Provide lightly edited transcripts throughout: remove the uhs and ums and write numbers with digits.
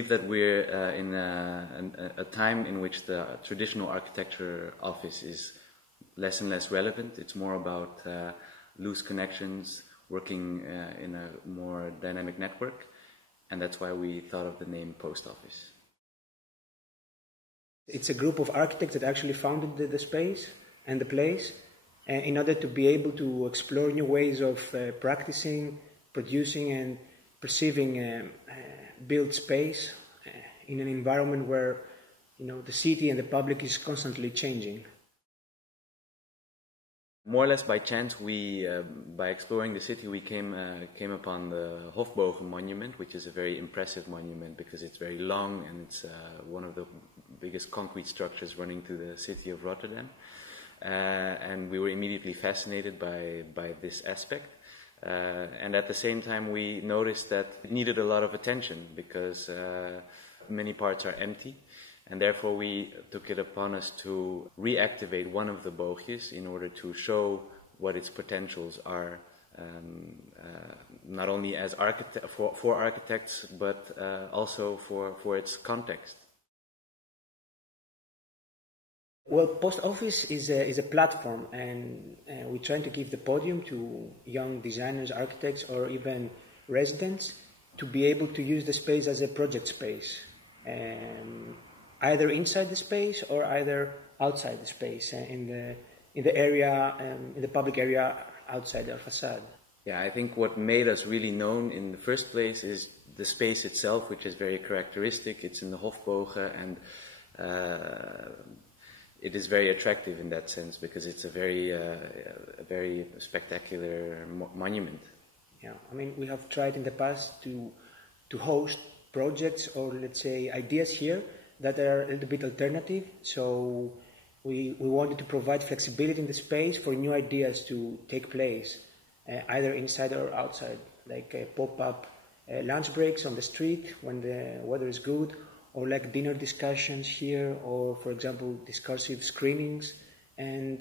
believe that we're in a time in which the traditional architecture office is less and less relevant. It's more about loose connections, working in a more dynamic network, and that's why we thought of the name Postoffice. It's a group of architects that actually founded the space and the place in order to be able to explore new ways of practicing, producing and perceiving built space in an environment where, the city and the public is constantly changing. More or less by chance, we, by exploring the city, we came upon the Hofbogen monument, which is a very impressive monument because it's very long and it's one of the biggest concrete structures running through the city of Rotterdam. And we were immediately fascinated by this aspect. And at the same time, we noticed that it needed a lot of attention because many parts are empty. And therefore, we took it upon us to reactivate one of the boogjes in order to show what its potentials are, not only as for architects, but also for its context. Well, Postoffice is a platform, and we're trying to give the podium to young designers, architects, or even residents to be able to use the space as a project space. Either inside the space or either outside the space, in the area, in the public area outside our facade. Yeah, I think what made us really known in the first place is the space itself, which is very characteristic. It's in the Hofbogen, and it is very attractive in that sense because it's a very spectacular monument. Yeah, I mean, we have tried in the past to host projects or, let's say, ideas here that are a little bit alternative. So we wanted to provide flexibility in the space for new ideas to take place, either inside or outside, like pop-up lunch breaks on the street when the weather is good, or like dinner discussions here, or, for example, discursive screenings, and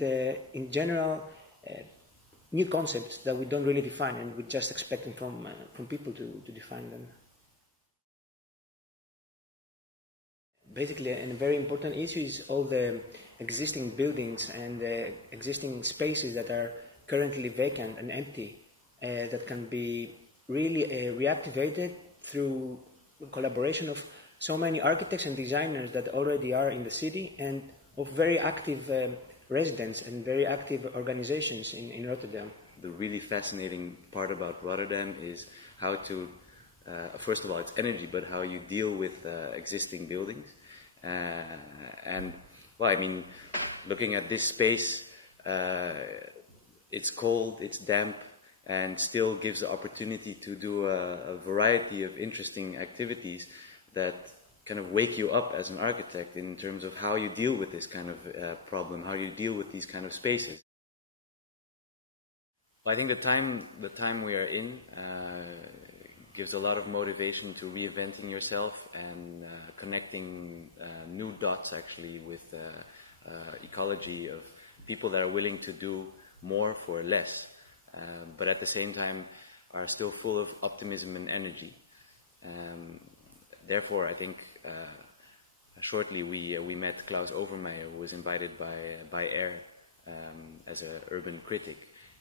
in general, new concepts that we don't really define, and we're just expecting from people to define them. Basically, a very important issue is all the existing buildings and the existing spaces that are currently vacant and empty, that can be really reactivated through collaboration of so many architects and designers that already are in the city, and of very active residents and very active organizations in Rotterdam. The really fascinating part about Rotterdam is how to, first of all, it's energy, but how you deal with existing buildings. And, well, I mean, looking at this space, it's cold, it's damp, and still gives the opportunity to do a variety of interesting activities that kind of wake you up as an architect in terms of how you deal with this kind of problem, how you deal with these kind of spaces. Well, I think the time we are in gives a lot of motivation to reinventing yourself and connecting new dots actually with ecology of people that are willing to do more for less, but at the same time are still full of optimism and energy. Therefore, I think shortly we met Klaus Overmaier, who was invited by Air as an urban critic,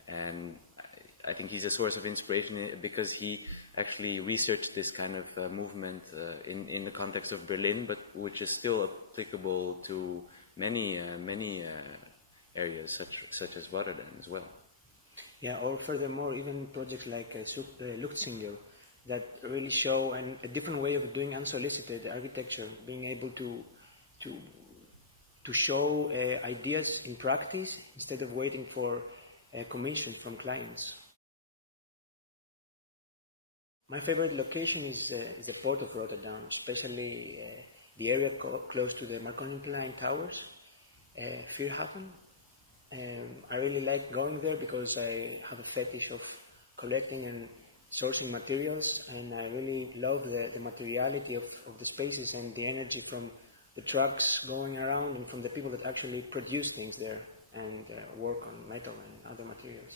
and I think he's a source of inspiration because he actually researched this kind of movement in the context of Berlin, but which is still applicable to many areas such as Rotterdam as well. Yeah, or furthermore, even projects like Luchtsingle that really show a different way of doing unsolicited architecture, being able to show ideas in practice instead of waiting for commissions from clients. My favorite location is the port of Rotterdam, especially the area close to the Marconi Towers, Veerhaven. I really like going there because I have a fetish of collecting and sourcing materials, and I really love the materiality of the spaces and the energy from the trucks going around and from the people that actually produce things there and work on metal and other materials.